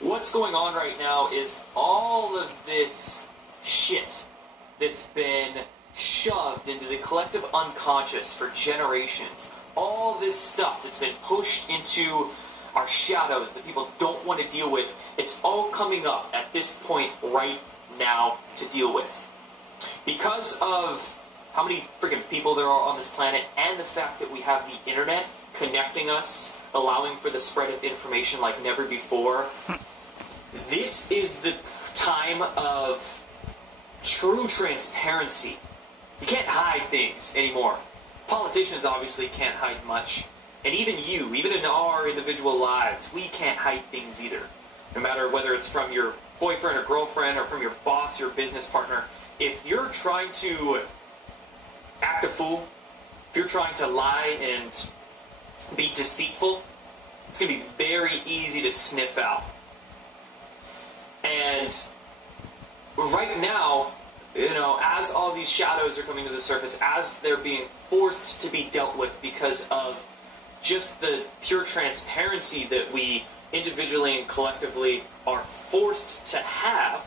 What's going on right now is all of this shit that's been shoved into the collective unconscious for generations. All this stuff that's been pushed into our shadows that people don't want to deal with. It's all coming up at this point right now to deal with. Because of how many freaking people there are on this planet and the fact that we have the internet connecting us, allowing for the spread of information like never before, this is the time of true transparency. You can't hide things anymore. Politicians obviously can't hide much. And even you, even in our individual lives, we can't hide things either. No matter whether it's from your boyfriend or girlfriend or from your boss, your business partner. If you're trying to act a fool, if you're trying to lie and be deceitful, it's going to be very easy to sniff out. And right now, as all these shadows are coming to the surface, as they're being forced to be dealt with because of just the pure transparency that we individually and collectively are forced to have,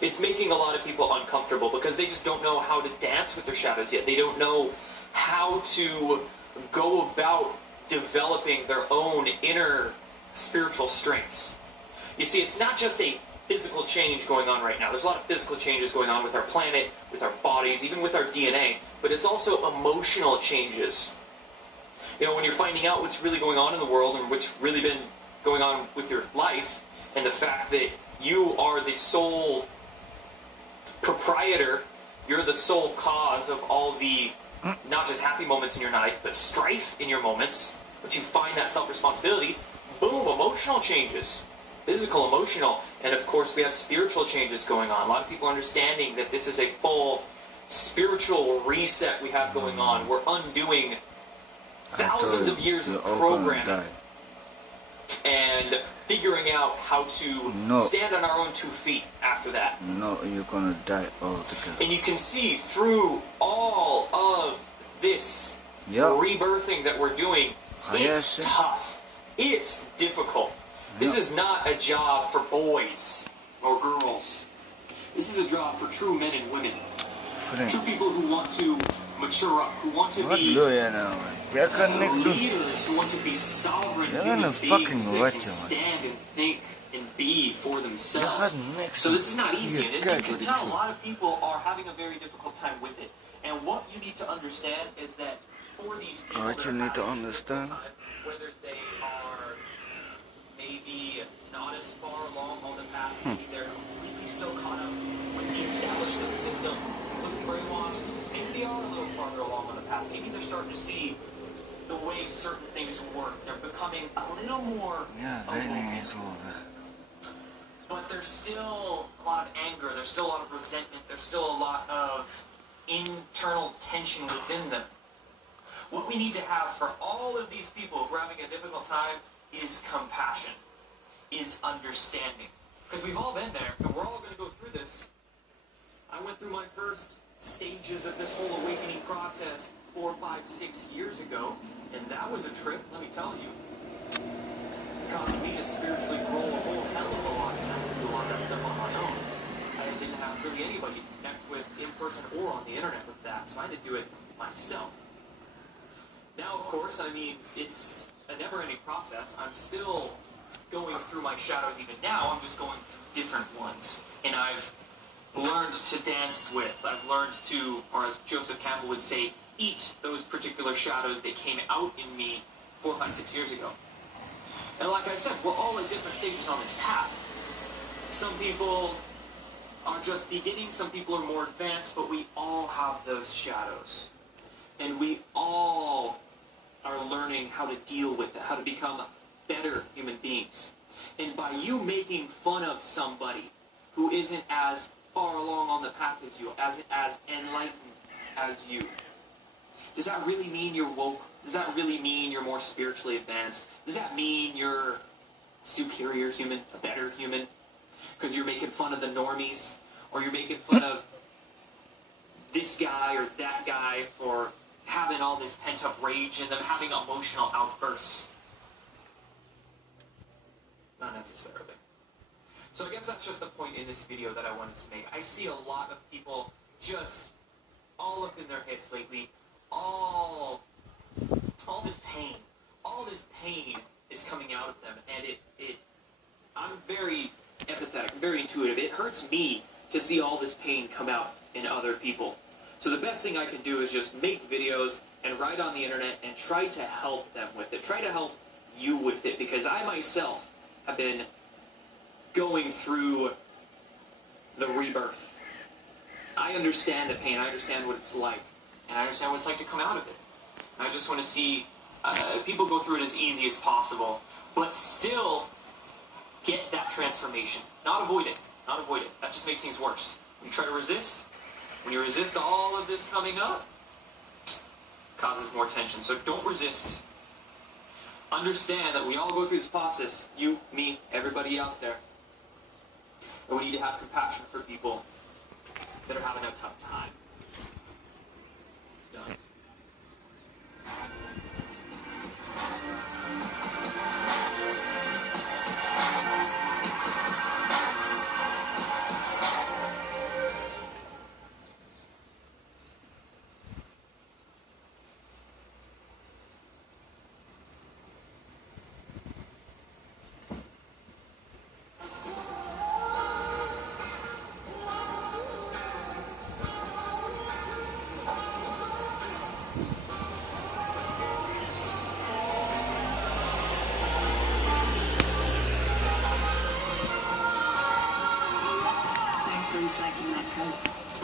it's making a lot of people uncomfortable because they just don't know how to dance with their shadows yet. They don't know how to go about developing their own inner spiritual strengths. You see, it's not just a physical change going on right now. There's a lot of physical changes going on with our planet, with our bodies, even with our DNA, but it's also emotional changes. When you're finding out what's really going on in the world and what's really been going on with your life, and the fact that you are the sole proprietor, you're the sole cause of all the not just happy moments in your life, but strife in your moments. Once you find that self-responsibility, boom, emotional changes. Physical, emotional, and of course we have spiritual changes going on. A lot of people understanding that this is a full spiritual reset we have going on. We're undoing thousands of years of programming and figuring out how to stand on our own 2 feet after that. No, you're gonna die altogether. And you can see through all of this rebirthing that we're doing, it's tough. It's difficult. This is not a job for boys or girls. This is a job for true men and women. True people who want to mature up, who want to be leaders, who want to be sovereign human beings that can stand and think and be for themselves. So this is not easy, and as you can tell, a lot of people are having a very difficult time with it. And what you need to understand is that for these people, what you need to understand, whether they are maybe not as far along on the path, maybe they're completely still caught up with the establishment system, completely brainwashed, maybe they are a little farther along on the path, maybe they're starting to see the way certain things work, they're becoming a little more aware. But there's still a lot of anger, there's still a lot of resentment, there's still a lot of internal tension within them. What we need to have for all of these people who are having a difficult time is compassion, is understanding. Because we've all been there, and we're all going to go through this. I went through my first stages of this whole awakening process 4, 5, 6 years ago, and that was a trip, let me tell you. It caused me to spiritually grow a whole hell of a lot, because I had to do a lot of that stuff on my own. I didn't have really anybody to connect with in person or on the internet with that, so I had to do it myself. Now, of course, it's a never-ending process. I'm still going through my shadows even now. I'm just going through different ones. And I've learned to dance with. I've learned to, or as Joseph Campbell would say, eat those particular shadows that came out in me 4, 5, 6 years ago. And like I said, we're all at different stages on this path. Some people are just beginning, some people are more advanced, but we all have those shadows. And we all are learning how to deal with it, how to become better human beings. And by you making fun of somebody who isn't as far along on the path as you, as enlightened as you, does that really mean you're woke? Does that really mean you're more spiritually advanced? Does that mean you're superior human, a better human? Because you're making fun of the normies, or you're making fun of this guy or that guy for having all this pent-up rage in them, having emotional outbursts. None of necessarily. So I guess that's just the point in this video that I wanted to make. I see a lot of people just all up in their heads lately, all this pain is coming out of them, and I'm very empathetic, very intuitive. It hurts me to see all this pain come out in other people. So the best thing I can do is just make videos and write on the internet and try to help them with it. Try to help you with it, because I myself have been going through the rebirth. I understand the pain, I understand what it's like, and I understand what it's like to come out of it. And I just want to see people go through it as easy as possible, but still get that transformation. Not avoid it. Not avoid it. That just makes things worse. When you try to resist, when you resist all of this coming up, it causes more tension. So don't resist. Understand that we all go through this process. You, me, everybody out there. And we need to have compassion for people that are having a tough time. Done. Thanks for recycling that coat.